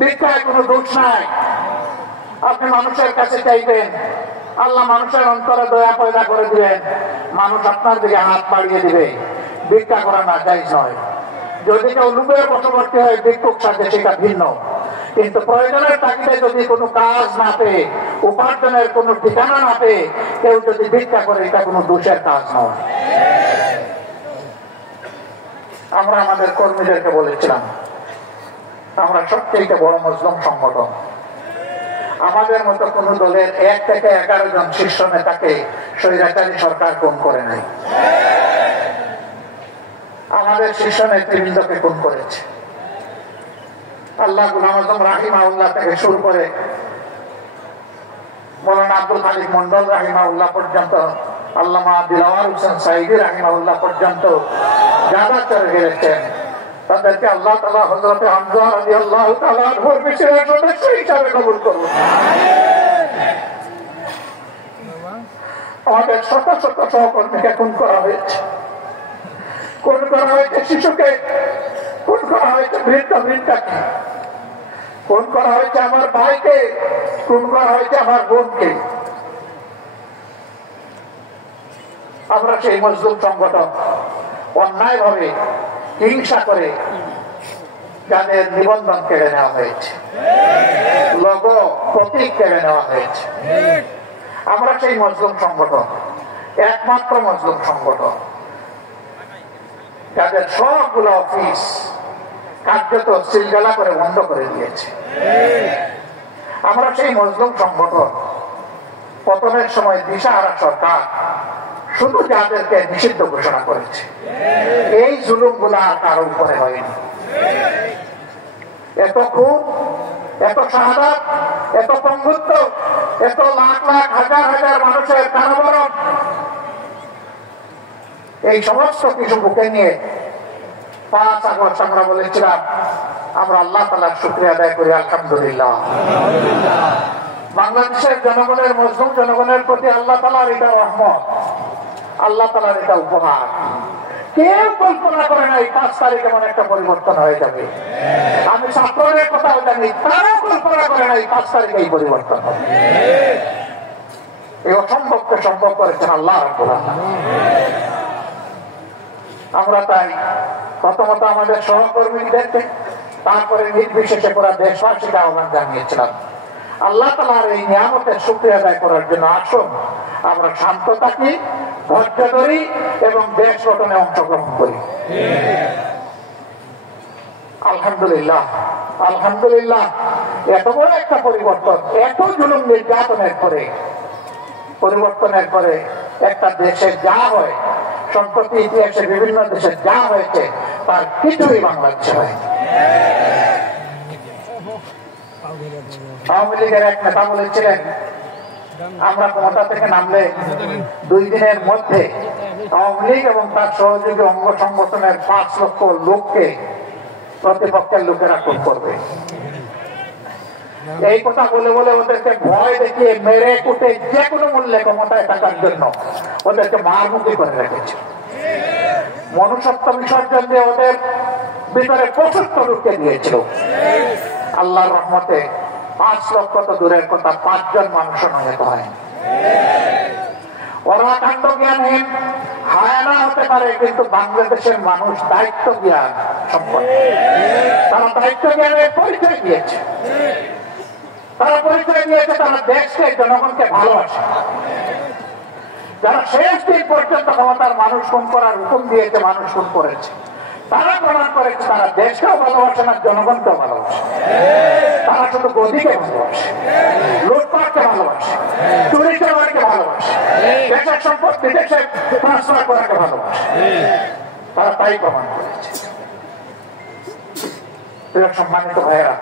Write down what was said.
ভিক্ষায় কোনো দোষ নাই। আপনি মানুষের কাছে চাইবেন, আল্লাহ মানুষের অন্তরে দয়া পয়দা করে দিবেন, মানুষ আপনার দিকে হাত বাড়িয়ে দিবে। ভিক্ষা করা না জায়েজ নয়। যদি কেউ লোভের বশবর্তী হয় ভিক্ষুক সাথে, সেটা ভিন্ন। কিন্তু প্রয়োজনের তাগিদে যদি কোনো কাজ না পেয়ে, উপার্জনের কোনো ঠিকানা না পেয়ে কেউ যদি ভিক্ষা করে, এটা কোনো দোষের কাজ নয়। আমরা আমাদের কর্মীদেরকে বলেছিলাম, আমরা সবচেয়ে বড় মুসলিম সংগঠন। আমাদের মতো কোন দলের 1 থেকে 11 জন শীর্ষ নেতাকে স্বৈরাচারী সরকার খুন করে নাই। আমাদের শীর্ষ নেতৃবৃন্দকে খুন করেছে। আল্লাহ গোলাম আজম রাহিমাহুল্লাহ থেকে শুরু করে মৌলানা আব্দুল খালিক মন্ডল রাহিমাহুল্লাহ পর্যন্ত, আল্লামা দিলওয়ার হোসেন সাইদি রাহিমাহুল্লাহ পর্যন্ত যারা চলে গেছেন, তাদেরকে আল্লাহ তাআলা হযরতে হামজা রাদিয়াল্লাহু তাআলা আনহুর বিশেষ সদস্য হিসেবে কবুল করুন। আমাদের শত শত সহকর্মীকে খুন করা হয়েছে, খুন করা হয়েছে শিশুকে, খুন করা হয়েছে বৃদ্ধাকে, খুন করা হয়েছে আমার ভাইকে, খুন করা হয়েছে আমার বোনকে। আমরা সেই মজলুম সংগঠন অন্যায় ভাবে হিংসা করে যাদের নিবন্ধন কেড়ে নেওয়া হয়েছে, লোগো প্রতীক কেড়ে নেওয়া হয়েছে, আমরা সেই মজলুম সংগঠন, একমাত্র মজলুম সংগঠন যাদের সবগুলো অফিস কার্যত সিলগালা করে বন্ধ করে দিয়েছে। আমরা সেই মজলুম সংগঠন পতনের সময় দিশাহারা সরকার শুধু যাদেরকে নিষিদ্ধ ঘোষণা করেছে, এই জুলুম গুলা আর কারো উপরে হয়নি। এত খুন, এত শাহাদাত, এত পঙ্গুত্ব, এত লাখ লাখ হাজার হাজার মানুষের কারাবরণ, এই সমস্ত কিছু বুকে নিয়ে 5 আগস্ট আমরা বলেছিলাম আমরা আল্লাহ তাআলার শুকরিয়া আদায় করি, আলহামদুলিল্লাহ। বাংলাদেশের জনগণের, মুসলিম জনগণের প্রতি আল্লাহ তাআলার এটা রহমত, আল্লাহ তাআলার এটা উপহার। কেউ কল্পনা করে নাই 5 তারিখে এমন একটা পরিবর্তন হয়ে যাবে। আমি ছাত্রদের কথাও জানি, তারাও কল্পনা করে নাই 5 তারিখে এই পরিবর্তন হবে। এই অসম্ভবকে সম্ভব করেছেন আল্লাহ রাব্বুল আলামিন। আমরা তাই প্রথমত আমাদের সহকর্মীদেরকে, তারপরে নির্বিশেষে পুরা দেশবাসীকে আহ্বান জানিয়েছিলাম, আল্লাহ তাআলার এই নিয়ামতের শুকরিয়া আদায় করার জন্য আসুন আমরা শান্ত থাকি, ধৈর্য ধরি এবং দেশ গঠনে অংশগ্রহণ করি। আলহামদুলিল্লাহ, আলহামদুলিল্লাহ। এত বড় একটা পরিবর্তন, এত জুলুম নির্যাতনের পরে, পরিবর্তনের পরে একটা দেশে যা হয়, সম্প্রতি ইতিহাসে বিভিন্ন দেশে যা হয়েছে তার কিছুই বাংলাদেশে হয়নি। আওয়ামী লীগের এক নেতা বলেছিলেন, আমরা ক্ষমতা থেকে নামলে 2 দিনের মধ্যে আওয়ামী লীগ এবং তার সহযোগী অঙ্গ সংগঠনের 5 লক্ষ লোককে প্রতিপক্ষের লোকেরা খুন করবে। এই কথা বলে বলে ওদেরকে ভয় দেখিয়ে মেরে কুটে যে কোনো মূল্যে ক্ষমতায় থাকার জন্য ওদেরকে মারমুখী করে রেখেছে। মনুষ্যত্ব বিসর্জন দিয়ে ওদের ভিতরে পশুত্ব ঢুকিয়ে দিয়েছিল। আল্লাহর রহমতে 5 লক্ষ তো দূরের কথা, 5 জন মানুষ নিহত হয়। ওরা কাণ্ড জ্ঞানহীন হায়ানা হতে পারে, কিন্তু বাংলাদেশের মানুষ দায়িত্ব জ্ঞান সম্পন্ন। তারা দায়িত্ব জ্ঞানের পরিচয় দিয়েছে, তারা পরিচয় দিয়েছে তারা দেশকে, জনগণকে ভালোবাসে। যারা শেষ দিন পর্যন্ত ক্ষমতার মানুষ খুন করার হুকুম দিয়েছে, মানুষ খুন করেছে, তারা প্রমাণ করেছে তারা দেশকেও ভালোবাসে না, জনগণকেও ভালোবাসে। তারা শুধু গদিকে ভালোবাসে, লুটপাটকে ভালোবাসে, চুরি চামারিকে ভালোবাসে, দেশের সম্পদ বিদেশে ট্রান্সফার করাকে ভালোবাসে। তারা তাই প্রমাণ করেছে। সম্মানিত ভাইয়েরা,